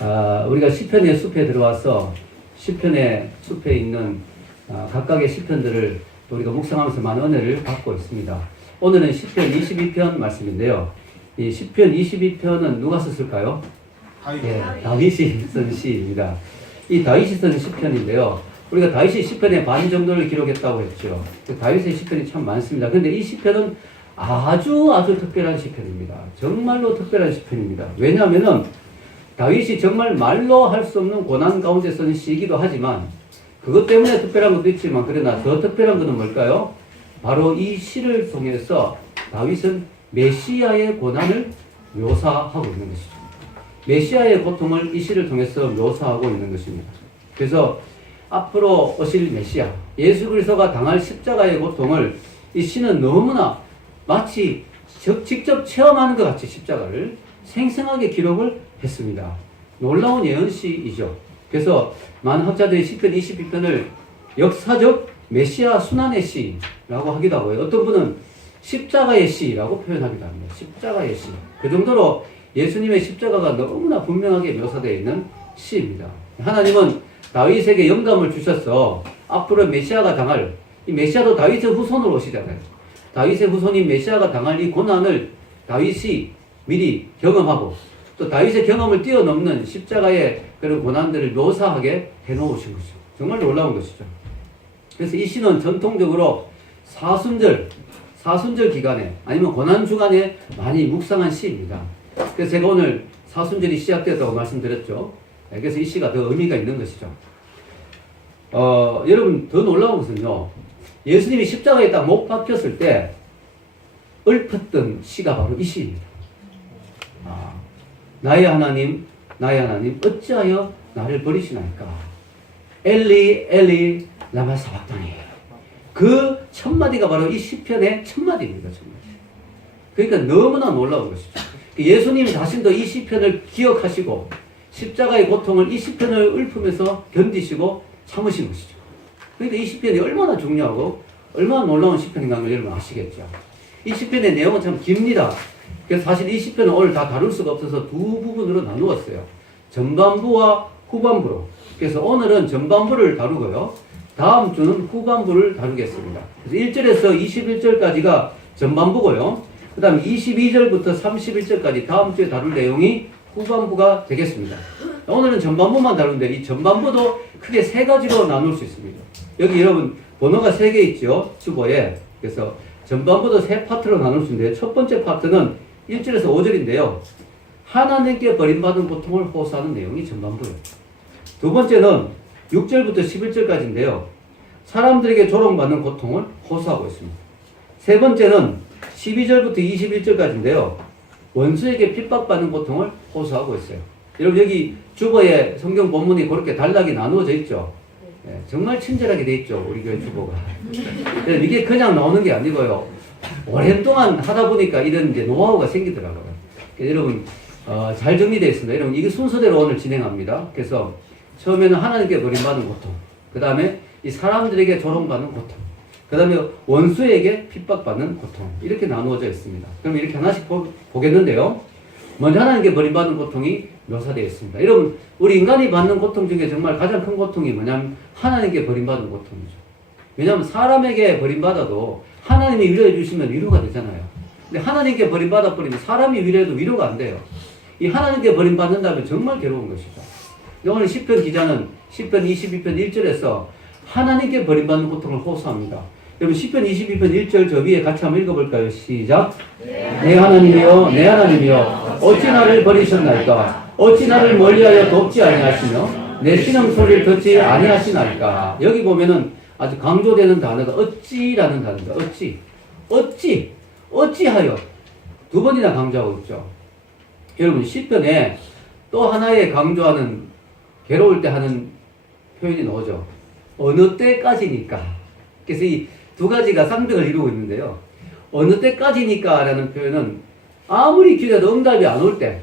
우리가 시편의 숲에 들어와서 시편의 숲에 있는 각각의 시편들을 우리가 묵상하면서 많은 은혜를 받고 있습니다. 오늘은 시편 22편 말씀인데요. 이 시편 22편은 누가 썼을까요? 다윗이 쓴 시입니다. 이 다윗이 쓴 시편인데요. 우리가 다윗의 시편의 반 정도를 기록했다고 했죠. 다윗의 시편이 참 많습니다. 그런데 이 시편은 아주 특별한 시편입니다. 정말로 특별한 시편입니다. 왜냐하면은 다윗이 정말 말로 할 수 없는 고난 가운데 쓰는 시이기도 하지만 그것 때문에 특별한 것도 있지만 그러나 더 특별한 것은 뭘까요? 바로 이 시를 통해서 다윗은 메시아의 고난을 묘사하고 있는 것이죠. 메시아의 고통을 이 시를 통해서 묘사하고 있는 것입니다. 그래서 앞으로 오실 메시아, 예수 그리스도가 당할 십자가의 고통을 이 시는 너무나 마치 직접 체험하는 것 같이 십자가를 생생하게 기록을 했습니다. 놀라운 예언시이죠. 그래서 많은 학자들이 시편 22편을 역사적 메시아 순환의 시라고 하기도 하고요. 어떤 분은 십자가의 시라고 표현하기도 합니다. 십자가의 시. 그 정도로 예수님의 십자가가 너무나 분명하게 묘사되어 있는 시입니다. 하나님은 다윗에게 영감을 주셔서 앞으로 메시아가 당할, 이 메시아도 다윗의 후손으로 오시잖아요. 다윗의 후손인 메시아가 당할 이 고난을 다윗이 미리 경험하고 또 다윗의 경험을 뛰어넘는 십자가의 그런 고난들을 묘사하게 해놓으신 것이죠. 정말 놀라운 것이죠. 그래서 이 시는 전통적으로 사순절 기간에 아니면 고난 주간에 많이 묵상한 시입니다. 그래서 제가 오늘 사순절이 시작되었다고 말씀드렸죠. 그래서 이 시가 더 의미가 있는 것이죠. 여러분 더 놀라운 것은요. 예수님이 십자가에 딱 못 박혔을 때 읊었던 시가 바로 이 시입니다. 나의 하나님 어찌하여 나를 버리시나이까? 엘리 엘리 라마 사박다니. 그 첫마디가 바로 이 시편의 첫마디입니다. 첫마디. 그러니까 너무나 놀라운 것이죠. 예수님 자신도 이 시편을 기억하시고 십자가의 고통을 이 시편을 읊으면서 견디시고 참으신 것이죠. 그러니까 이 시편이 얼마나 중요하고 얼마나 놀라운 시편인가를 여러분 아시겠죠. 이 시편의 내용은 참 깁니다. 그래서 사실 이 시편은 오늘 다 다룰 수가 없어서 두 부분으로 나누었어요. 전반부와 후반부로. 그래서 오늘은 전반부를 다루고요. 다음 주는 후반부를 다루겠습니다. 그래서 1절에서 21절까지가 전반부고요. 그 다음에 22절부터 31절까지 다음 주에 다룰 내용이 후반부가 되겠습니다. 오늘은 전반부만 다루는데 이 전반부도 크게 세 가지로 나눌 수 있습니다. 여기 여러분 번호가 3개 있죠. 주보에. 그래서 전반부도 세 파트로 나눌 수 있는데 첫 번째 파트는 1절에서 5절인데요. 하나님께 버림받은 고통을 호소하는 내용이 전반부예요. 두 번째는 6절부터 11절까지인데요. 사람들에게 조롱받는 고통을 호소하고 있습니다. 세 번째는 12절부터 21절까지인데요. 원수에게 핍박받는 고통을 호소하고 있어요. 여러분 여기 주보에 성경 본문이 그렇게 단락이 나누어져 있죠. 네, 정말 친절하게 돼 있죠. 우리 교회 주보가. 이게 그냥 나오는 게 아니고요. 오랜 동안 하다 보니까 이런 이제 노하우가 생기더라고요. 여러분 잘 정리되어 있습니다. 여러분 이게 순서대로 오늘 진행합니다. 그래서 처음에는 하나님께 버림받는 고통, 그 다음에 이 사람들에게 조롱받는 고통, 그 다음에 원수에게 핍박받는 고통, 이렇게 나누어져 있습니다. 그럼 이렇게 하나씩 보겠는데요. 먼저 하나님께 버림받는 고통이 묘사되어 있습니다. 여러분 우리 인간이 받는 고통 중에 정말 가장 큰 고통이 뭐냐면 하나님께 버림받는 고통이죠. 왜냐하면 사람에게 버림받아도 하나님이 위로해 주시면 위로가 되잖아요. 근데 하나님께 버림받아 버리면 사람이 위로해도 위로가 안 돼요. 이 하나님께 버림받는다면 정말 괴로운 것이죠. 오늘 시편 기자는 시편 22편 1절에서 하나님께 버림받는 고통을 호소합니다. 여러분 시편 22편 1절 저 위에 같이 한번 읽어볼까요? 시작. 내 하나님이여 내 하나님이여 어찌 나를 버리셨나이까? 어찌 나를 멀리하여 돕지 아니하시며 내 신음 소리를 듣지 아니하시나이까? 여기 보면은 아주 강조되는 단어가 어찌라는 단어입니다. 어찌하여 두 번이나 강조하고 있죠. 여러분 시편에 또 하나의 강조하는 괴로울 때 하는 표현이 나오죠. 어느 때까지니까. 그래서 이 두 가지가 상징을 이루고 있는데요. 어느 때까지니까 라는 표현은 아무리 기도해도 응답이 안 올 때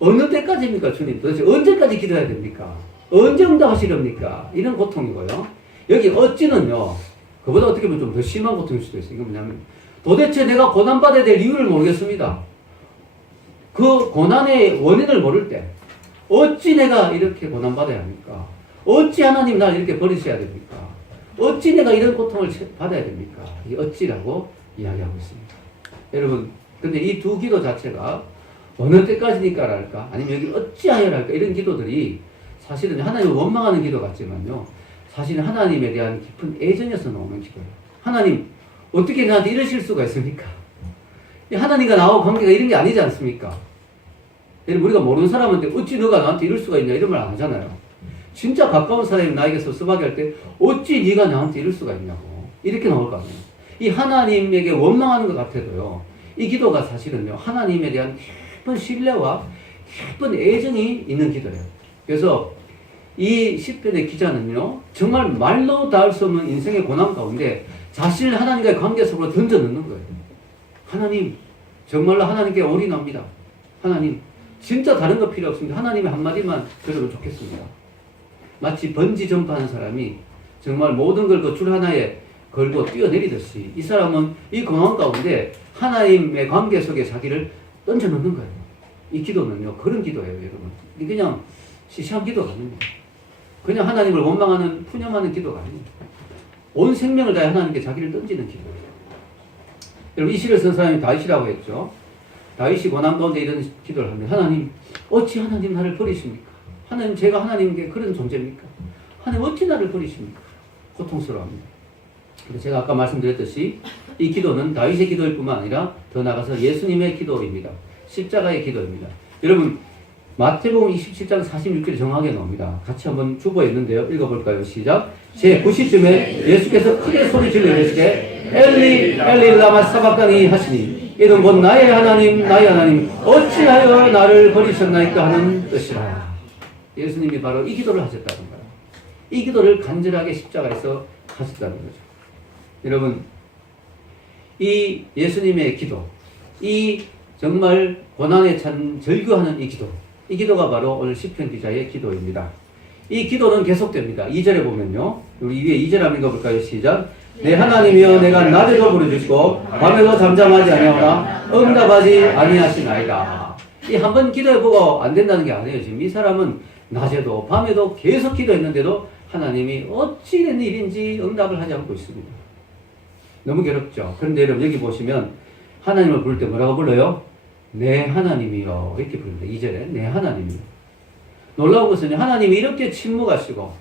어느 때까지입니까 주님? 도대체 언제까지 기도해야 됩니까? 언제 응답하시렵니까? 이런 고통이고요. 여기 어찌는요. 그보다 어떻게 보면 좀 더 심한 고통일 수도 있어요. 이건 뭐냐면 도대체 내가 고난받아야 될 이유를 모르겠습니다. 그 고난의 원인을 모를 때 어찌 내가 이렇게 고난받아야 합니까? 어찌 하나님 날 이렇게 버리셔야 됩니까? 어찌 내가 이런 고통을 받아야 됩니까? 이 어찌라고 이야기하고 있습니다. 여러분, 근데 이 두 기도 자체가 어느 때까지니까랄까? 아니면 여기 어찌하여랄까? 이런 기도들이 사실은 하나님을 원망하는 기도 같지만요. 사실은 하나님에 대한 깊은 애정에서 나오는 기도예요. 하나님, 어떻게 나한테 이러실 수가 있습니까? 하나님과 나하고 관계가 이런 게 아니지 않습니까? 우리가 모르는 사람한테 어찌 너가 나한테 이럴 수가 있냐 이런 말 안 하잖아요. 진짜 가까운 사람이 나에게서 수박할 때 어찌 네가 나한테 이럴 수가 있냐고 이렇게 나올 거 아니에요. 이 하나님에게 원망하는 것 같아도요. 이 기도가 사실은요. 하나님에 대한 깊은 신뢰와 깊은 애정이 있는 기도예요. 그래서 이 시편의 기자는요. 정말 말로 닿을 수 없는 인생의 고난 가운데 자신을 하나님과의 관계 속으로 던져 넣는 거예요. 하나님, 정말로 하나님께 올인합니다. 하나님, 진짜 다른 거 필요 없습니다. 하나님의 한마디만 들으면 좋겠습니다. 마치 번지 점프하는 사람이 정말 모든 걸 그 줄 하나에 걸고 뛰어내리듯이 이 사람은 이 고난 가운데 하나님의 관계 속에 자기를 던져 넣는 거예요. 이 기도는요, 그런 기도예요, 여러분. 이게 그냥 시시한 기도가 아닙니다. 그냥 하나님을 원망하는, 푸념하는 기도가 아닙니다. 온 생명을 다해 하나님께 자기를 던지는 기도예요. 여러분, 이 시를 쓴 사람이 다윗이라고 했죠. 다윗이 고난 가운데 이런 기도를 합니다. 하나님, 어찌 하나님 나를 버리십니까? 하나님, 제가 하나님께 그런 존재입니까? 하나님, 어찌 나를 버리십니까? 고통스러워합니다. 그래서 제가 아까 말씀드렸듯이 이 기도는 다윗의 기도일 뿐만 아니라 더 나아가서 예수님의 기도입니다. 십자가의 기도입니다. 여러분, 마태복음 27장 46절에 정확하게 나옵니다. 같이 한번 주보에 있는데요. 읽어볼까요? 시작. 제90쯤에 예수께서 크게 소리질러 이르시되 엘리 엘리 라마 사박다니 하시니 이는 곧 나의 하나님 어찌하여 나를 버리셨나이까 하는 뜻이라. 예수님이 바로 이 기도를 하셨다는 거예요. 이 기도를 간절하게 십자가에서 하셨다는 거죠. 여러분, 이 예수님의 기도, 이 정말 고난에 찬 절규하는 이 기도가 바로 오늘 시편 기자의 기도입니다. 이 기도는 계속됩니다. 2절에 보면요. 우리 위에 2절 한번 읽어볼까요? 시작. 내 하나님이여 내가 낮에도 부르짖고 밤에도 잠잠하지 아니하오나 응답하지 아니하시나이다. 이 한 번 기도해보고 안 된다는 게 아니에요. 지금 이 사람은 낮에도 밤에도 계속 기도했는데도 하나님이 어찌 된 일인지 응답을 하지 않고 있습니다. 너무 괴롭죠. 그런데 여러분 여기 보시면 하나님을 부를 때 뭐라고 불러요? 내 하나님이여 이렇게 부릅니다. 2절에 내 하나님이여. 놀라운 것은 하나님이 이렇게 침묵하시고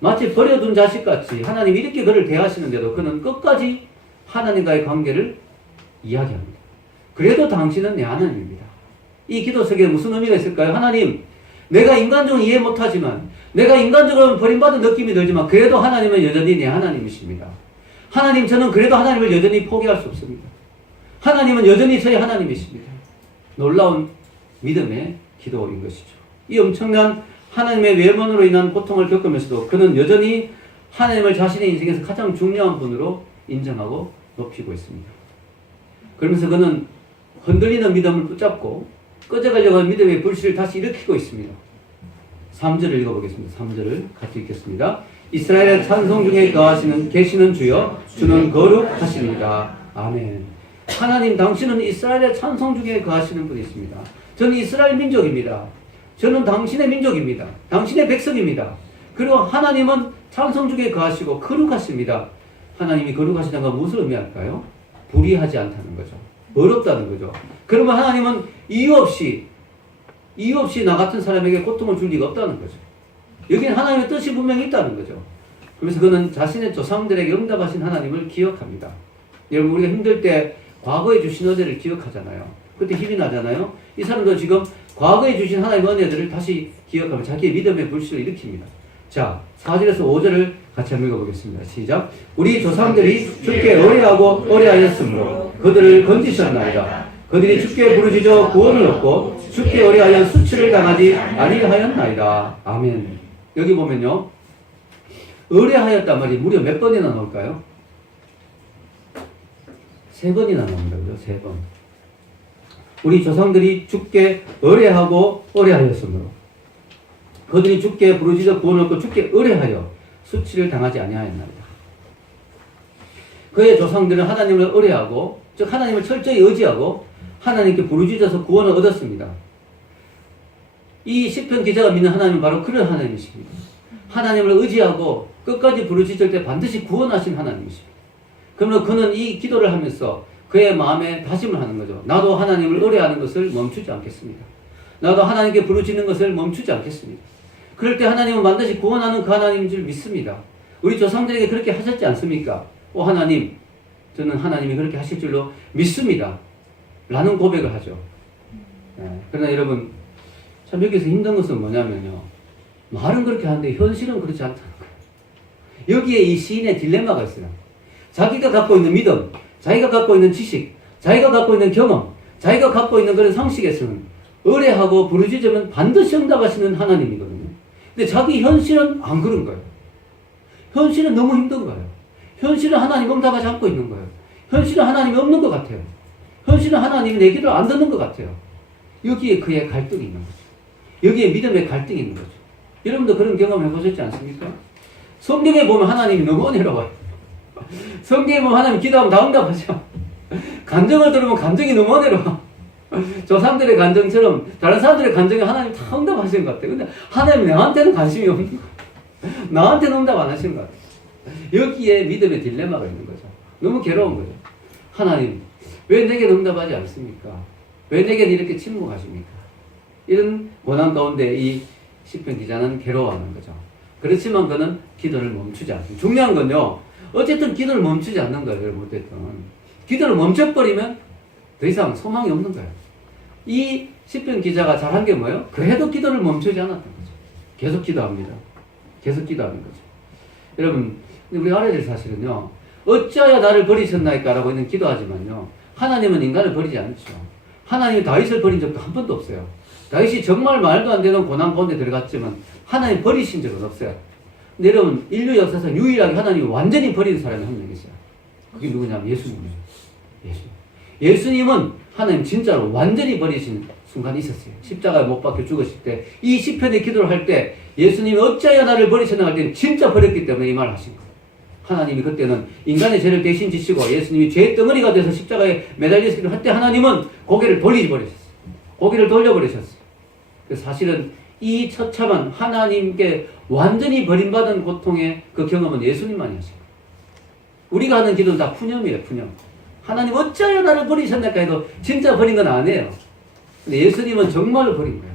마치 버려둔 자식같이 하나님이 이렇게 그를 대하시는데도 그는 끝까지 하나님과의 관계를 이야기합니다. 그래도 당신은 내 하나님입니다. 이 기도 속에 무슨 의미가 있을까요? 하나님, 내가 인간적으로 이해 못하지만 내가 인간적으로 버림받은 느낌이 들지만 그래도 하나님은 여전히 내 하나님이십니다. 하나님, 저는 그래도 하나님을 여전히 포기할 수 없습니다. 하나님은 여전히 저의 하나님이십니다. 놀라운 믿음의 기도인 것이죠. 이 엄청난 하나님의 외면으로 인한 고통을 겪으면서도 그는 여전히 하나님을 자신의 인생에서 가장 중요한 분으로 인정하고 높이고 있습니다. 그러면서 그는 흔들리는 믿음을 붙잡고 꺼져가려고 하는 믿음의 불씨를 다시 일으키고 있습니다. 3절을 읽어보겠습니다. 3절을 같이 읽겠습니다. 이스라엘의 찬송 중에 계시는 주여 주는 거룩하십니다. 아멘. 하나님, 당신은 이스라엘의 찬송 중에 거하시는 분이십니다. 저는 이스라엘 민족입니다. 저는 당신의 민족입니다. 당신의 백성입니다. 그리고 하나님은 찬송 중에 거하시고 거룩하십니다. 하나님이 거룩하시다는 건 무엇을 의미할까요? 불의하지 않다는 거죠. 어렵다는 거죠. 그러면 하나님은 이유 없이 나 같은 사람에게 고통을 줄 리가 없다는 거죠. 여기는 하나님의 뜻이 분명히 있다는 거죠. 그래서 그는 자신의 조상들에게 응답하신 하나님을 기억합니다. 여러분, 우리가 힘들 때 과거에 주신 은혜를 기억하잖아요. 그때 힘이 나잖아요. 이 사람도 지금 과거에 주신 하나님의 은혜들을 다시 기억하며 자기의 믿음의 불씨를 일으킵니다. 자, 4절에서 5절을 같이 한번 읽어보겠습니다. 시작. 우리 조상들이 주께 의뢰하고 의뢰하였으므로 그들을 건지셨나이다. 그들이 주께 부르짖어 구원을 얻고 주께 의뢰하여 수치를 당하지 아니하였나이다. 아멘. 여기 보면요, 의뢰하였단 말이 무려 몇 번이나 나올까요? 3번이나 나옵니다. 그죠? 3번. 우리 조상들이 주께 의뢰하고 의뢰하였으므로 그들이 주께 부르짖어 구원을 얻고 주께 의뢰하여 수치를 당하지 아니하였나이다. 그의 조상들은 하나님을 의뢰하고, 즉 하나님을 철저히 의지하고 하나님께 부르짖어서 구원을 얻었습니다. 이 시편 기자가 믿는 하나님은 바로 그런 하나님이십니다. 하나님을 의지하고 끝까지 부르짖을 때 반드시 구원하신 하나님이십니다. 그러면 그는 이 기도를 하면서 그의 마음에 다짐을 하는 거죠. 나도 하나님을 의뢰하는 것을 멈추지 않겠습니다. 나도 하나님께 부르짖는 것을 멈추지 않겠습니다. 그럴 때 하나님은 반드시 구원하는 그 하나님인 줄 믿습니다. 우리 조상들에게 그렇게 하셨지 않습니까? 하나님, 저는 하나님이 그렇게 하실 줄로 믿습니다. 라는 고백을 하죠. 그러나 여러분, 참 여기서 힘든 것은 뭐냐면요. 말은 그렇게 하는데 현실은 그렇지 않다는 거예요. 여기에 이 시인의 딜레마가 있어요. 자기가 갖고 있는 믿음, 자기가 갖고 있는 지식, 자기가 갖고 있는 경험, 자기가 갖고 있는 그런 상식에서는 의뢰하고 부르짖으면 반드시 응답하시는 하나님이거든요. 근데 자기 현실은 안 그런 거예요. 현실은 너무 힘든 거예요. 현실은 하나님 응답하지 않고 있는 거예요. 현실은 하나님이 없는 것 같아요. 현실은 하나님이 내 기도를 안 듣는 것 같아요. 여기에 그의 갈등이 있는 거죠. 여기에 믿음의 갈등이 있는 거죠. 여러분도 그런 경험 해보셨지 않습니까? 성경에 보면 하나님이 너무 은혜로워요. 성경에 보면 하나님 기도하면 다 응답하죠. 간증을 들으면 간증이 너무 은혜로워. 조상들의 간증처럼 다른 사람들의 간증에 하나님 다 응답하시는 것 같아요. 근데 하나님 나한테는 관심이 없는 거예요. 나한테는 응답 안 하시는 것 같아요. 여기에 믿음의 딜레마가 있는 거죠. 너무 괴로운 거죠. 하나님, 왜 내게 응답하지 않습니까? 왜 내게 이렇게 침묵하십니까? 이런 고난 가운데 이 시편 기자는 괴로워하는 거죠. 그렇지만 그는 기도를 멈추지 않습니다. 중요한 건요, 어쨌든 기도를 멈추지 않는 거예요. 여러분, 어쨌든. 기도를 멈춰버리면 더 이상 소망이 없는 거예요. 이 시편 기자가 잘한 게 뭐예요? 그래도 기도를 멈추지 않았던 거죠. 계속 기도합니다. 계속 기도하는 거죠. 여러분, 우리 알아야 될 사실은요, 어찌하여 나를 버리셨나이까? 라고 있는 기도하지만요, 하나님은 인간을 버리지 않죠. 하나님이 다윗을 버린 적도 한 번도 없어요. 다윗이 정말 말도 안 되는 고난 가운데 들어갔지만 하나님 버리신 적은 없어요. 근데 여러분, 인류 역사상 유일하게 하나님이 완전히 버린 사람이 한 명 있어요. 그게 누구냐면 예수님이에요. 예수님은 하나님 진짜로 완전히 버리신 순간이 있었어요. 십자가에 못 박혀 죽으실 때, 이 시편의 기도를 할 때 예수님이 어찌하여 나를 버리셨나 할 때는 진짜 버렸기 때문에 이 말을 하신 거예요. 하나님이 그때는 인간의 죄를 대신 지시고 예수님이 죄의 덩어리가 돼서 십자가에 매달리시기로 할 때 하나님은 고개를 돌려버리셨어요. 고개를 돌려버리셨어요. 그래서 사실은 이 처참한 하나님께 완전히 버림받은 고통의 그 경험은 예수님만이 하신 거예요. 우리가 하는 기도는 다 푸념이에요, 푸념. 하나님 어찌하여 나를 버리셨나까 해도 진짜 버린 건 아니에요. 근데 예수님은 정말로 버린 거예요.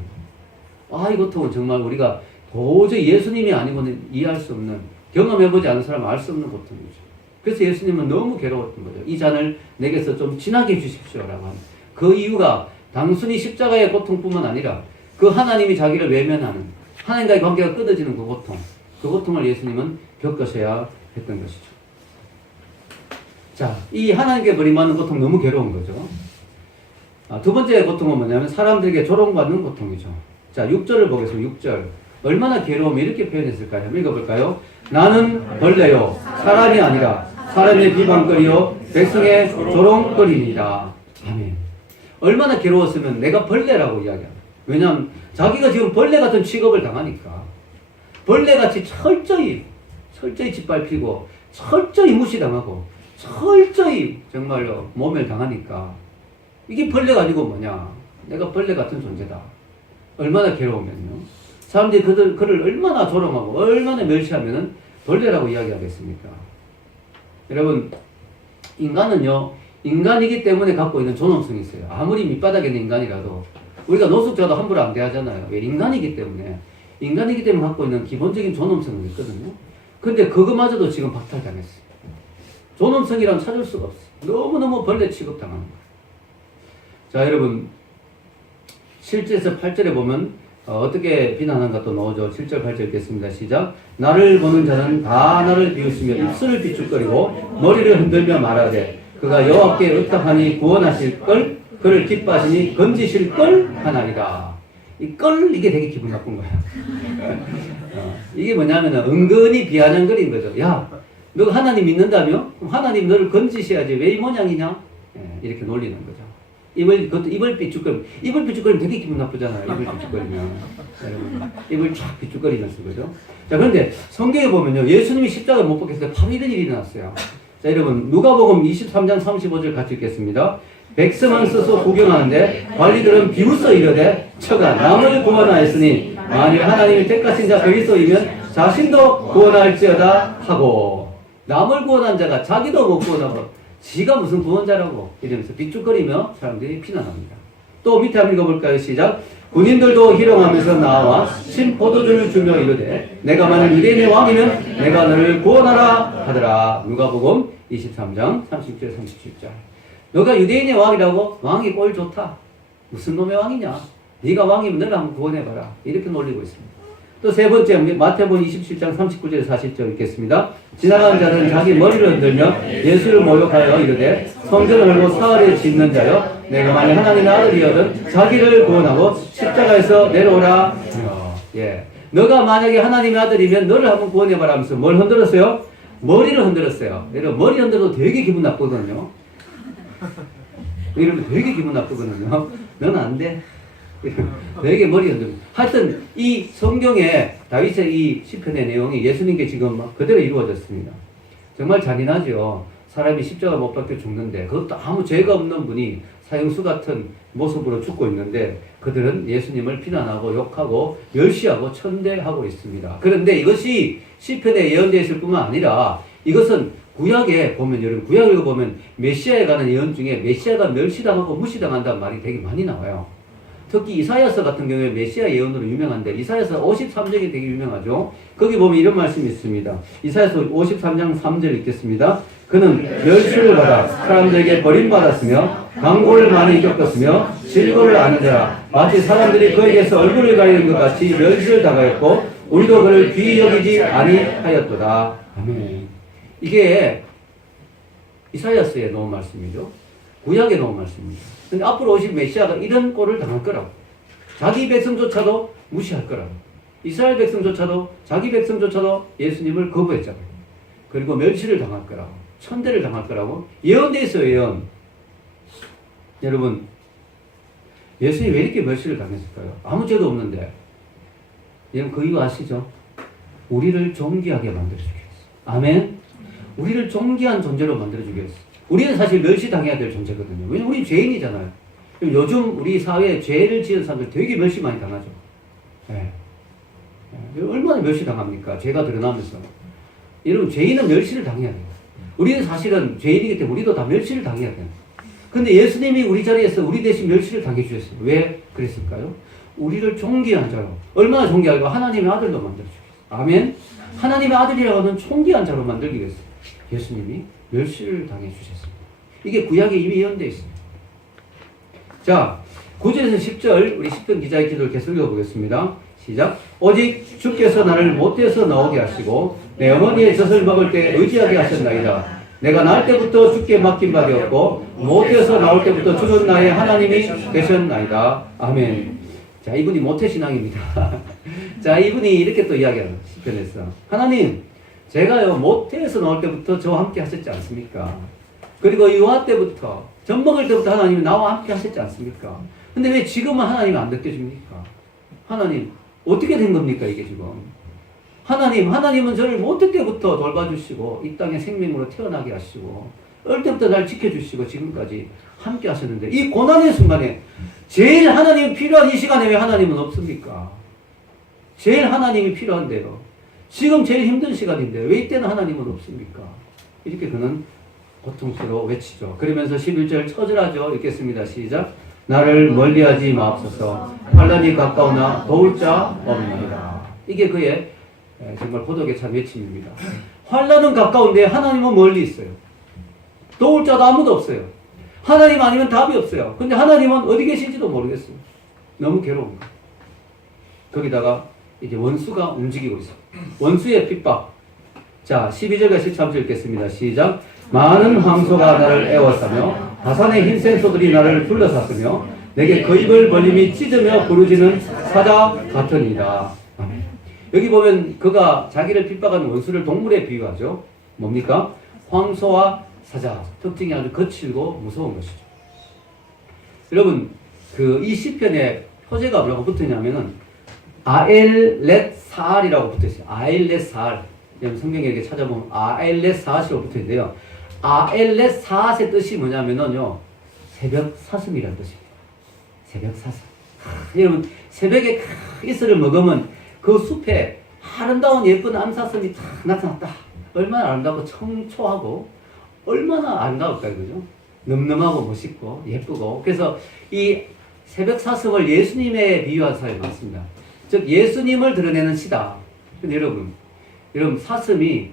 아, 이 고통은 정말 우리가 도저히 예수님이 아니고는 이해할 수 없는, 경험해보지 않은 사람은 알 수 없는 고통이죠. 그래서 예수님은 너무 괴로웠던 거죠. 이 잔을 내게서 좀 지나게 해주십시오라고 하는 그 이유가 단순히 십자가의 고통뿐만 아니라 그 하나님이 자기를 외면하는, 하나님과의 관계가 끊어지는 그 고통, 그 고통을 예수님은 겪으셔야 했던 것이죠. 자, 이 하나님께 버림받는 고통 너무 괴로운 거죠. 두 번째 고통은 뭐냐면 사람들에게 조롱받는 고통이죠. 자, 6절을 보겠습니다. 6절. 얼마나 괴로움이 이렇게 표현했을까요? 한번 읽어볼까요? 나는 벌레요, 사람이 아니라 사람의 비방거리요, 백성의 조롱거리니라. 아멘. 얼마나 괴로웠으면 내가 벌레라고 이야기합니다. 왜냐하면 자기가 지금 벌레 같은 취급을 당하니까. 벌레같이 철저히 짓밟히고 철저히 무시당하고 철저히 정말로 모멸당하니까 이게 벌레가 아니고 뭐냐, 내가 벌레 같은 존재다. 얼마나 괴로우면요, 사람들이 그를 얼마나 조롱하고 얼마나 멸시하면은 벌레라고 이야기하겠습니까? 여러분, 인간은요, 인간이기 때문에 갖고 있는 존엄성이 있어요. 아무리 밑바닥에 있는 인간이라도 우리가 노숙자도 함부로 안 대하잖아요. 왜? 인간이기 때문에 갖고 있는 기본적인 존엄성은 있거든요. 근데 그거마저도 지금 박탈당했어요. 존엄성이란 찾을 수가 없어요. 너무너무 벌레 취급당하는 거예요. 자, 여러분, 7절에서 8절에 보면 어떻게 비난한가 또 나오죠. 7절 8절 읽겠습니다. 시작. 나를 보는 자는 다 나를 비웃으며 입술을 비축거리고 머리를 흔들며 말하되 그가 여호와께 의탁하니 구원하실 걸, 그를 기뻐하시니 건지실 걸 하나이다. 이게 되게 기분 나쁜 거야. 이게 뭐냐면 은근히 비아냥거린 거죠. 야, 너 하나님 믿는다며? 그럼 하나님 너를 건지셔야지 왜 이 모양이냐? 이렇게 놀리는 거죠. 입을 비축거리면 되게 기분 나쁘잖아요. 입을 비축거리면. 입을 쫙 비축거리면서, 그죠? 자, 그런데 성경에 보면요, 예수님이 십자가에 못 박혔을 때 바로 이런 일이 일어났어요. 자, 여러분, 누가복음 23장 35절 같이 읽겠습니다. 백성은 서서 구경하는데 관리들은 비웃어 이르되 저가 남을 구원하였으니 만일 하나님이 택하신 자 거기서이면 자신도 구원할지어다 하고, 남을 구원한 자가 자기도 못 구원하고 지가 무슨 구원자라고 이러면서 삐죽거리며 사람들이 비난합니다. 또 밑에 한번 읽어볼까요? 시작. 군인들도 희롱하면서 나와 신 포도주를 주며 이르되 내가 만일 유대인의 왕이면 내가 너를 구원하라 하더라. 누가복음 23장 30절 37절. 너가 유대인의 왕이라고? 왕이 꼴 좋다. 무슨 놈의 왕이냐? 네가 왕이면 너를 한번 구원해봐라. 이렇게 놀리고 있습니다. 또 세 번째, 마태복음 27장 39절 40절 읽겠습니다. 지나가는 자는 자기 머리를 흔들며 예수를 모욕하여 이르되 성전을 헐고 사흘에 짓는 자여 내가 만일 하나님의 아들이거든 자기를 구원하고 십자가에서 내려오라. 예, 너가 만약에 하나님의 아들이면 너를 한번 구원해봐라 하면서 뭘 흔들었어요? 머리를 흔들었어요. 여러분 머리 흔들어도 되게 기분 나쁘거든요. 이러면 되게 기분 나쁘거든요. 너는 안 돼. 되게 머리 흔들고. 하여튼 이 성경에 다윗의 이 시편의 내용이 예수님께 지금 그대로 이루어졌습니다. 정말 잔인하죠. 사람이 십자가 못 박혀 죽는데 그것도 아무 죄가 없는 분이 사형수 같은 모습으로 죽고 있는데 그들은 예수님을 비난하고 욕하고 멸시하고 천대하고 있습니다. 그런데 이것이 시편에 예언되어 있을 뿐만 아니라 이것은 구약에 보면, 여러분 구약을 읽어보면 메시아에 관한 예언 중에 메시아가 멸시당하고 무시당한다는 말이 되게 많이 나와요. 특히 이사야서 같은 경우에 메시아 예언으로 유명한데 이사야서 53장이 되게 유명하죠. 거기 보면 이런 말씀이 있습니다. 이사야서 53장 3절 읽겠습니다. 그는 멸시를 받아 사람들에게 버림받았으며 강고를 많이 겪었으며 질고를 아는 자라 마치 사람들이 그에게서 얼굴을 가리는 것 같이 멸시를 당하였고 우리도 그를 귀히 여기지 아니하였도다. 아멘. 이게 이사야서에 놓은 말씀이죠. 구약에 놓은 말씀입니다. 근데 앞으로 오실 메시아가 이런 꼴을 당할 거라고. 자기 백성조차도 무시할 거라고. 이스라엘 백성조차도 자기 백성조차도 예수님을 거부했잖아요. 그리고 멸시를 당할 거라고. 천대를 당할 거라고. 예언돼 있어요. 예언. 여러분 예수님이 왜 이렇게 멸시를 당했을까요? 아무 죄도 없는데. 여러분 그 이유 아시죠? 우리를 존귀하게 만들어주기 위해서. 아멘. 우리를 존귀한 존재로 만들어주기 위해서. 우리는 사실 멸시당해야 될 존재거든요. 왜냐면 우리 죄인이잖아요. 요즘 우리 사회에 죄를 지은 사람들 되게 멸시 많이 당하죠. 네. 얼마나 멸시당합니까? 죄가 드러나면서. 여러분 죄인은 멸시를 당해야 돼요. 우리는 사실은 죄인이기 때문에 우리도 다 멸시를 당해야 돼요. 근데 예수님이 우리 자리에서 우리 대신 멸시를 당해주셨어요. 왜 그랬을까요? 우리를 존귀한 자로. 얼마나 존귀하고 하나님의 아들로 만들어주겠어요. 아멘. 하나님의 아들이라고 하는 존귀한 자로 만들기 위해서 예수님이 멸시를 당해 주셨습니다. 이게 구약에 이미 예언되어 있습니다. 자, 9절에서 10절 우리 10편 기자의 기도를 계속 읽어보겠습니다. 시작. 오직 주께서 나를 못되어서 나오게 하시고 내 어머니의 젖을 먹을 때 의지하게 하셨나이다. 내가 날 때부터 주께 맡긴 바 되었고 못되어서 나올 때부터 주는 나의 하나님이 되셨나이다. 아멘. 자, 이분이 모태신앙입니다. 자, 이분이 이렇게 또 이야기하는 시편에서 하나님 제가요 모태에서 나올 때부터 저와 함께 하셨지 않습니까? 그리고 유아 때부터 젖 먹을 때부터 하나님이 나와 함께 하셨지 않습니까? 근데 왜 지금은 하나님이 안 느껴집니까? 하나님 어떻게 된 겁니까 이게 지금? 하나님은 저를 모태 때부터 돌봐주시고 이 땅에 생명으로 태어나게 하시고 어릴 때부터 날 지켜주시고 지금까지 함께 하셨는데 이 고난의 순간에 제일 하나님이 필요한 이 시간에 왜 하나님은 없습니까? 제일 하나님이 필요한데요. 지금 제일 힘든 시간인데 왜 이때는 하나님은 없습니까? 이렇게 그는 고통스러워 외치죠. 그러면서 11절 처절하죠. 읽겠습니다. 시작. 나를 멀리하지 마옵소서. 환난이 가까우나 도울 자 없나이다. 이게 그의 정말 고독에 찬 외침입니다. 환난은 가까운데 하나님은 멀리 있어요. 도울 자도 아무도 없어요. 하나님 아니면 답이 없어요. 근데 하나님은 어디 계신지도 모르겠어요. 너무 괴로운 거예요. 거기다가 이제 원수가 움직이고 있어요. 원수의 핍박. 자, 12절과 13절 읽겠습니다. 시작. 많은 황소가 나를 애워싸며 다산의 흰 생소들이 나를 둘러쌌으며 내게 그 입을 벌림이 찢으며 부르짖는 사자 같으니라. 아멘. 여기 보면 그가 자기를 핍박하는 원수를 동물에 비유하죠. 뭡니까? 황소와 사자. 특징이 아주 거칠고 무서운 것이죠. 여러분, 이 시편에 표제가 뭐라고 붙었냐면은 아엘렛 사알이라고 붙어있어요. 아엘렛 사알. 여러분 성경에 이렇게 찾아보면 아엘렛 사앗이라고 붙어있는데요. 아엘렛 사앗의 뜻이 뭐냐면은요, 새벽 사슴이라는 뜻입니다. 새벽 사슴. 여러분, 새벽에 이슬을 먹으면 그 숲에 아름다운 예쁜 암사슴이 탁 나타났다. 얼마나 아름답고 청초하고 얼마나 아름다울까 이거죠. 늠름하고 멋있고 예쁘고. 그래서 이 새벽 사슴을 예수님에 비유한 사람이 많습니다. 즉 예수님을 드러내는 시다. 근데 여러분 사슴이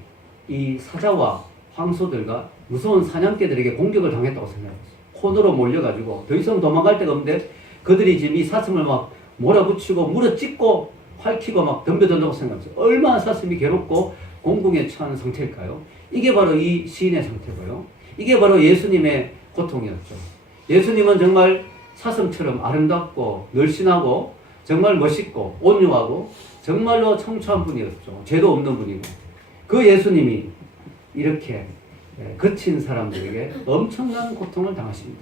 이 사자와 황소들과 무서운 사냥개들에게 공격을 당했다고 생각해보세요. 코너로 몰려가지고 더 이상 도망갈 데가 없는데 그들이 지금 이 사슴을 막 몰아붙이고 물어찢고 활키고 막 덤벼든다고 생각해보세요. 얼마나 사슴이 괴롭고 공공에 처한 상태일까요? 이게 바로 이 시인의 상태고요. 이게 바로 예수님의 고통이었죠. 예수님은 정말 사슴처럼 아름답고 늘씬하고 정말 멋있고 온유하고 정말로 청초한 분이었죠. 죄도 없는 분이고. 그 예수님이 이렇게 거친 사람들에게 엄청난 고통을 당하십니다.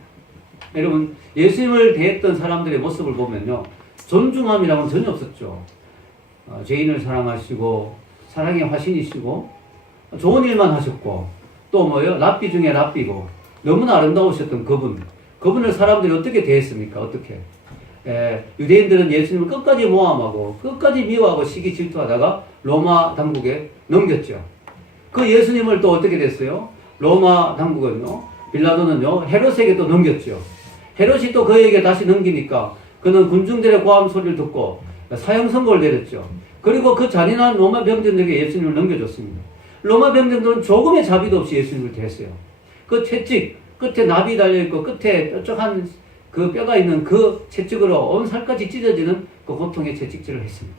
여러분, 예수님을 대했던 사람들의 모습을 보면요, 존중함이라고는 전혀 없었죠. 죄인을 사랑하시고 사랑의 화신이시고 좋은 일만 하셨고 또 뭐예요? 랍비 중에 랍비고 너무나 아름다우셨던 그분을 사람들이 어떻게 대했습니까? 어떻게? 유대인들은 예수님을 끝까지 모함하고 끝까지 미워하고 시기 질투하다가 로마 당국에 넘겼죠. 그 예수님을 또 어떻게 됐어요? 로마 당국은요, 빌라도는요, 헤롯에게 또 넘겼죠. 헤롯이 또 그에게 다시 넘기니까 그는 군중들의 고함 소리를 듣고 사형 선고를 내렸죠. 그리고 그 잔인한 로마 병정들에게 예수님을 넘겨줬습니다. 로마 병정들은 조금의 자비도 없이 예수님을 대했어요. 그 채찍 끝에 납이 달려있고 끝에 뾰족한 그 뼈가 있는 그 채찍으로 온 살까지 찢어지는 그 고통의 채찍질을 했습니다.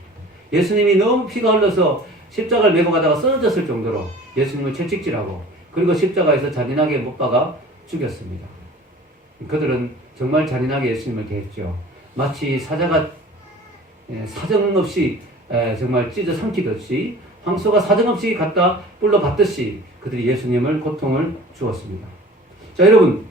예수님이 너무 피가 흘러서 십자가를 메고 가다가 쓰러졌을 정도로 예수님을 채찍질하고 그리고 십자가에서 잔인하게 못 박아 죽였습니다. 그들은 정말 잔인하게 예수님을 대했죠. 마치 사자가 사정없이 정말 찢어 삼키듯이 황소가 사정없이 갖다 뿔로 받듯이 그들이 예수님을 고통을 주었습니다. 자, 여러분,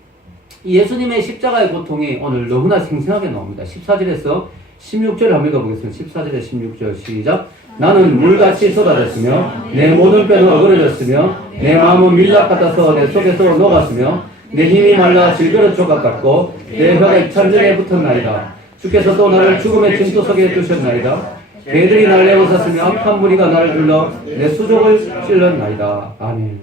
이 예수님의 십자가의 고통이 오늘 너무나 생생하게 나옵니다. 14절에서 16절 한번 읽어보겠습니다. 14절에 16절 시작. 나는 물같이 쏟아졌으며 내 모든 뼈는 어그러졌으며 내 마음은 밀랍 같아서 내 속에서 녹았으며 내 힘이 말라 질그릇 조각 같고 내 혀가 찬전에 붙었나이다. 주께서 또 나를 죽음의 침투 속에 두셨나이다. 개들이 나를 에워쌌으며 악한 무리가 나를 둘러 내 수족을 찔렀나이다. 아멘.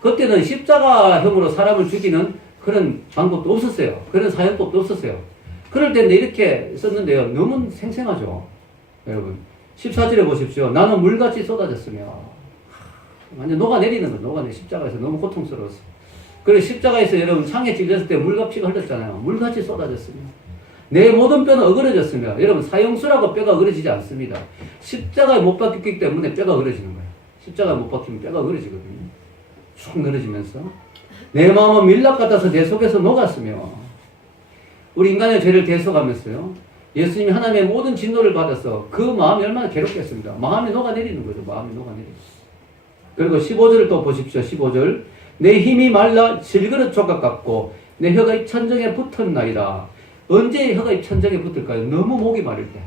그때는 십자가형으로 사람을 죽이는 그런 방법도 없었어요. 그런 사용법도 없었어요. 그럴 때인데 이렇게 썼는데요. 너무 생생하죠. 여러분, 14절에 보십시오. 나는 물같이 쏟아졌으며 완전 녹아내리는 거예요. 녹아내. 십자가에서 너무 고통스러웠어. 그래서 십자가에서 여러분 창에 찔렸을 때 물과 피가 흘렀잖아요. 물같이 쏟아졌으며 내 모든 뼈는 어그러졌으며, 여러분 사형수라고 뼈가 어그러지지 않습니다. 십자가에 못 박혔기 때문에 뼈가 어그러지는 거예요. 십자가에 못 박히면 뼈가 어그러지거든요. 쭉 늘어지면서 내 마음은 밀랍 같아서 내 속에서 녹았으며, 우리 인간의 죄를 대속하면서요, 예수님이 하나님의 모든 진노를 받아서 그 마음이 얼마나 괴롭겠습니다. 마음이 녹아내리는 거죠. 마음이 녹아내리는 거죠. 그리고 15절을 또 보십시오. 15절. 내 힘이 말라 질그릇 조각 같고 내 혀가 이 천정에 붙었나이다. 언제 혀가 이 천정에 붙을까요? 너무 목이 마를 때.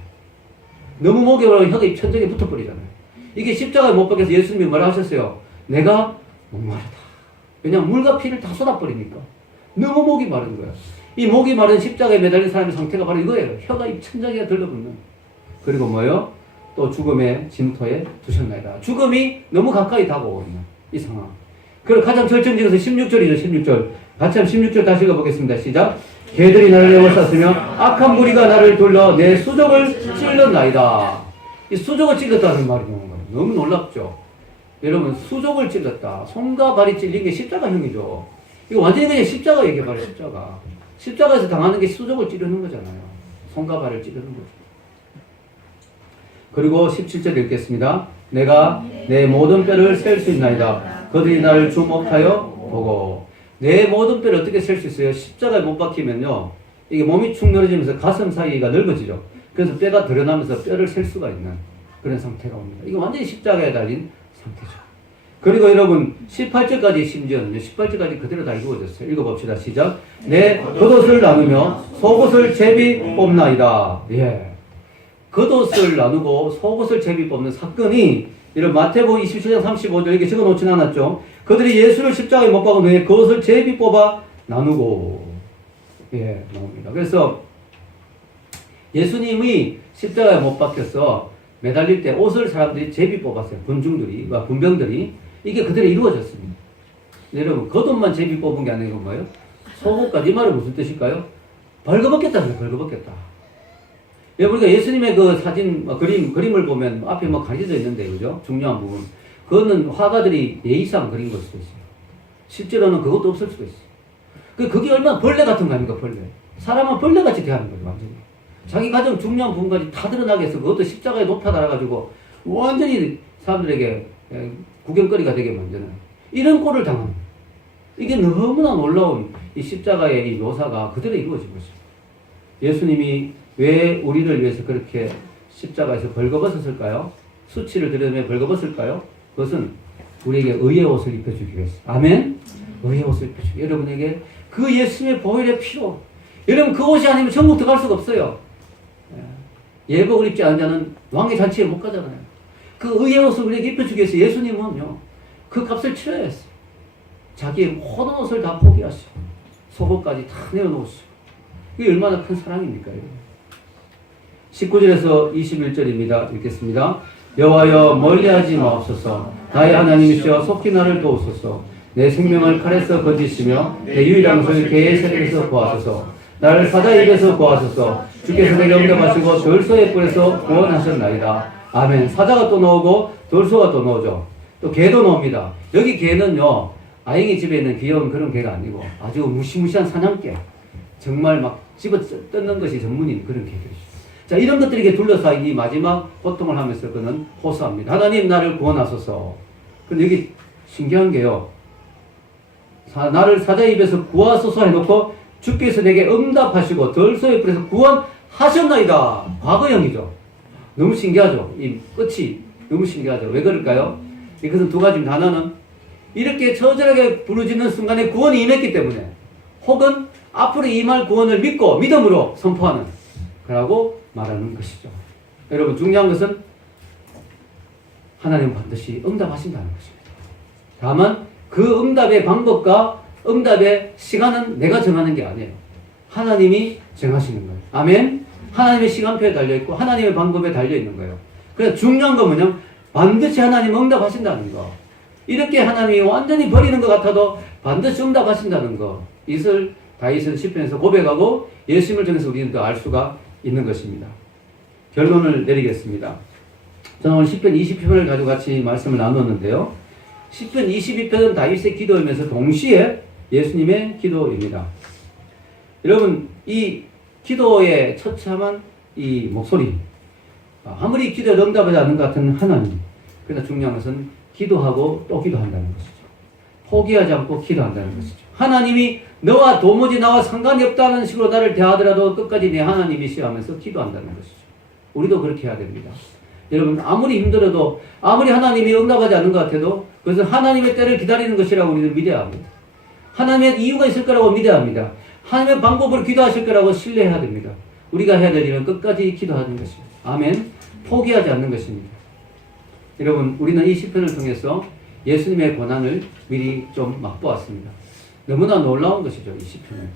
너무 목이 마르면 혀가 이 천정에 붙어버리잖아요. 이게 십자가에 못 박혀서 예수님이 뭐라 하셨어요? 내가 목마르다. 왜냐하면 물과 피를 다 쏟아버리니까. 너무 목이 마른 거예요. 이 목이 마른 십자가에 매달린 사람의 상태가 바로 이거예요. 혀가 이 천장에 들러붙는. 그리고 뭐요? 또 죽음의 진토에 두셨나이다. 죽음이 너무 가까이 다가오고 있는 이 상황. 그리고 가장 절정적에서 16절이죠. 16절. 같이 한번 16절 다시 읽어보겠습니다. 시작. 개들이 나를 에워쌌으며 악한 무리가 나를 둘러 내 수족을 찔렀나이다. 이 수족을 찔렀다는 말이 나오는 거예요. 너무 놀랍죠? 여러분, 수족을 찔렀다. 손과 발이 찔린 게 십자가형이죠. 이거 완전히 그냥 십자가 얘기해봐요. 십자가. 십자가에서 당하는 게 수족을 찌르는 거잖아요. 손과 발을 찌르는 거죠. 그리고 17절 읽겠습니다. 내가 내 모든 뼈를 셀 수 있나이다. 그들이 나를 주목하여 보고. 내 모든 뼈를 어떻게 셀 수 있어요? 십자가에 못 박히면요, 이게 몸이 축 늘어지면서 가슴 사이가 넓어지죠. 그래서 뼈가 드러나면서 뼈를 셀 수가 있는 그런 상태가 옵니다. 이거 완전히 십자가에 달린 상태죠. 그리고 여러분 18절까지 심지어는요, 18절까지 그대로 다 읽어졌어요. 읽어봅시다. 시작. 내 겉옷을 나누며 속옷을 제비 뽑나이다. 예. 겉옷을 나누고 속옷을 제비 뽑는 사건이 이런 마태복음 27장 35절 이렇게 적어놓진 않았죠. 그들이 예수를 십자가에 못 박은 후에 겉옷을 제비 뽑아 나누고. 예, 나옵니다. 그래서 예수님이 십자가에 못 박혀서 매달릴 때 옷을 사람들이 제비 뽑았어요. 군병들이. 이게 그대로 이루어졌습니다. 여러분, 겉옷만 제비 뽑은 게 아니고 뭐예요? 속옷까지. 이 말은 무슨 뜻일까요? 벌거벗겼다는 거예요. 벌거벗겼다. 우리가 예수님의 그 사진, 그림을 보면 앞에 가려져 있는데, 그죠? 중요한 부분. 그거는 화가들이 예의상 그린 걸 수도 있어요. 실제로는 그것도 없을 수도 있어요. 그게 얼마나 벌레 같은 거 아닙니까, 벌레. 사람은 벌레같이 대하는 거죠, 완전히. 자기 가정 중요한 부분까지 다 드러나게 해서 그것도 십자가에 높아 달아가지고 완전히 사람들에게 구경거리가 되게 만드는 이런 꼴을 당합니다. 이게 너무나 놀라운 이 십자가의 이 묘사가 그대로 이루어진 것이죠. 예수님이 왜 우리를 위해서 그렇게 십자가에서 벌거벗었을까요? 수치를 들으며 벌거벗을까요? 그것은 우리에게 의의 옷을 입혀주기 위해서. 아멘? 의의 옷을 입혀주기. 여러분에게 그 예수님의 보혈의 피로. 여러분 그 옷이 아니면 천국 들어갈 수가 없어요. 예복을 입지 않은 자는 왕의 잔치에 못 가잖아요. 그 의의 옷을 우리에게 입혀주기 위해서 예수님은요, 그 값을 치러야 했어요. 자기의 모든 옷을 다 포기하시고, 속옷까지 다 내어놓으시고. 이게 얼마나 큰 사랑입니까, 여러분? 19절에서 21절입니다. 읽겠습니다. 여호와여 멀리하지 마옵소서. 나의 하나님이시여 속히 나를 도우소서. 내 생명을 칼에서 건지시며 내 유일한 소유 개의 세력에서 구하소서. 나를 사자 입에서 구하소서. 주께서 내게 응답하시고 돌소의 뿔에서 구원하셨나이다. 아멘. 사자가 또 나오고 돌소가 또 나오죠. 또 개도 나옵니다. 여기 개는요, 아잉이 집에 있는 귀여운 그런 개가 아니고 아주 무시무시한 사냥개. 정말 막 집어 뜯는 것이 전문인 그런 개들이죠. 자, 이런 것들에게 둘러싸 이 마지막 고통을 하면서 그는 호소합니다. 하나님 나를 구원하소서. 근데 여기 신기한 게요, 나를 사자 입에서 구하소서 해놓고 주께서 내게 응답하시고 돌소의 뿔에서 구원하셨나이다. 과거형이죠. 너무 신기하죠. 이 끝이 너무 신기하죠. 왜 그럴까요? 이것은 두 가지입니다. 하나는 이렇게 처절하게 부르짖는 순간에 구원이 임했기 때문에, 혹은 앞으로 임할 구원을 믿고 믿음으로 선포하는 그라고 말하는 것이죠. 여러분 중요한 것은 하나님은 반드시 응답하신다는 것입니다. 다만 그 응답의 방법과 응답의 시간은 내가 정하는 게 아니에요. 하나님이 정하시는 거예요. 아멘? 하나님의 시간표에 달려있고 하나님의 방법에 달려있는 거예요. 그래서 중요한 건 뭐냐면 반드시 하나님은 응답하신다는 거. 이렇게 하나님이 완전히 버리는 것 같아도 반드시 응답하신다는 거. 이것을 다윗은 시편에서 고백하고 예수님을 통해서 우리는 더 알 수가 있는 것입니다. 결론을 내리겠습니다. 저는 오늘 시편 20편을 가지고 같이 말씀을 나눴는데요. 시편 22편은 다윗의 기도이면서 동시에 예수님의 기도입니다. 여러분 이 기도의 처참한 이 목소리, 아무리 기도에 응답하지 않는 것 같은 하나님, 그러나 중요한 것은 기도하고 또 기도한다는 것이죠. 포기하지 않고 기도한다는 것이죠. 하나님이 너와 도무지 나와 상관이 없다는 식으로 나를 대하더라도 끝까지 내 하나님이시여 하면서 기도한다는 것이죠. 우리도 그렇게 해야 됩니다. 여러분 아무리 힘들어도, 아무리 하나님이 응답하지 않는 것 같아도 그것은 하나님의 때를 기다리는 것이라고 우리는 믿어야 합니다. 하나님의 이유가 있을 거라고 믿어야 합니다. 하나님의 방법으로 기도하실 거라고 신뢰해야 됩니다. 우리가 해야 될 일은 끝까지 기도하는 것입니다. 아멘. 포기하지 않는 것입니다. 여러분 우리는 이 시편을 통해서 예수님의 고난을 미리 좀 맛보았습니다. 너무나 놀라운 것이죠, 이 시편은.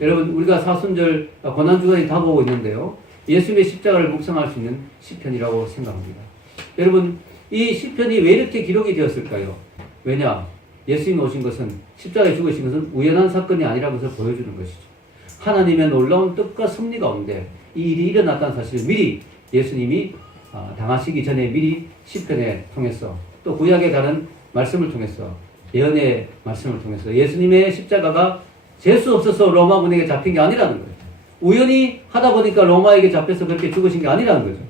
여러분 우리가 사순절 고난주간이 다가오고 있는데요, 예수님의 십자가를 묵상할 수 있는 시편이라고 생각합니다. 여러분 이 시편이 왜 이렇게 기록이 되었을까요? 왜냐? 예수님이 오신 것은, 십자가에 죽으신 것은 우연한 사건이 아니라는 것을 보여주는 것이죠. 하나님의 놀라운 뜻과 섭리 가운데 이 일이 일어났다는 사실을 미리 예수님이 당하시기 전에 미리 시편에 통해서, 또 구약의 다른 말씀을 통해서, 예언의 말씀을 통해서 예수님의 십자가가 재수 없어서 로마군에게 잡힌 게 아니라는 거예요. 우연히 하다 보니까 로마에게 잡혀서 그렇게 죽으신 게 아니라는 거죠.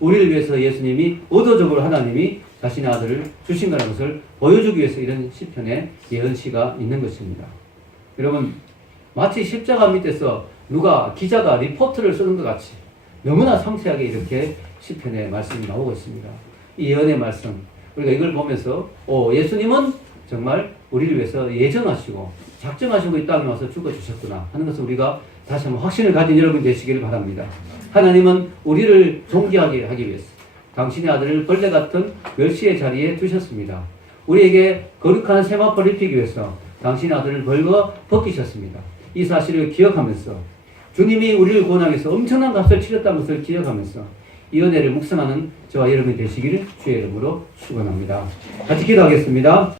우리를 위해서 예수님이 의도적으로 하나님이 자신의 아들을 주신 거라는 것을 보여주기 위해서 이런 시편의 예언시가 있는 것입니다. 여러분 마치 십자가 밑에서 누가 기자가 리포트를 쓰는 것 같이 너무나 상세하게 이렇게 시편의 말씀이 나오고 있습니다. 이 예언의 말씀, 우리가 이걸 보면서 예수님은 정말 우리를 위해서 예정하시고 작정하시고 이 땅에 와서 죽어주셨구나 하는 것을 우리가 다시 한번 확신을 가진 여러분 되시기를 바랍니다. 하나님은 우리를 존귀하게 하기 위해서 당신의 아들을 벌레 같은 멸시의 자리에 두셨습니다. 우리에게 거룩한 세마포를 입히기 위해서 당신의 아들을 벌거 벗기셨습니다. 이 사실을 기억하면서 주님이 우리를 구원하기 위해서 엄청난 값을 치렀다는 것을 기억하면서 이 은혜를 묵상하는 저와 여러분이 되시기를 주의 이름으로 축원합니다. 같이 기도하겠습니다.